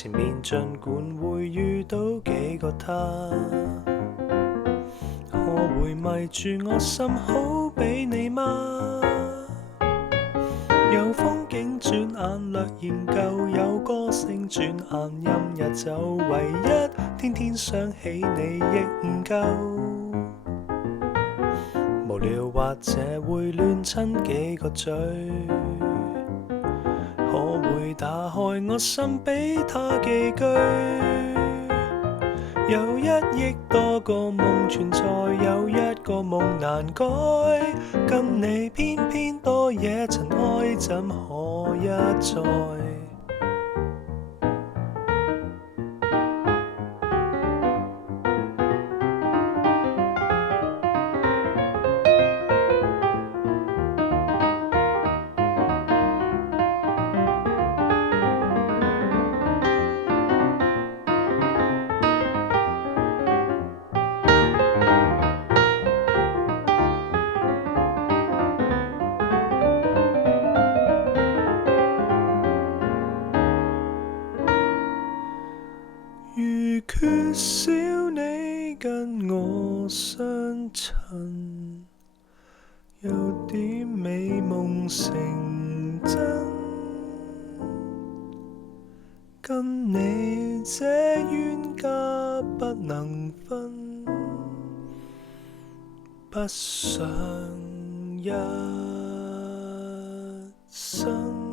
前面儘管會遇到幾個他，可會迷住我心好比你嗎？有風景轉眼略研究，有歌聲轉眼任日走，唯一天天想起你亦唔夠。無聊或者會亂親幾個嘴，可會打開我心俾他寄居？有1億多個夢存在，有一個夢難改，跟你偏偏多惹塵埃，怎可一再？如缺少你跟我相襯，有點美夢成真，跟你這冤家不能分，不想一生。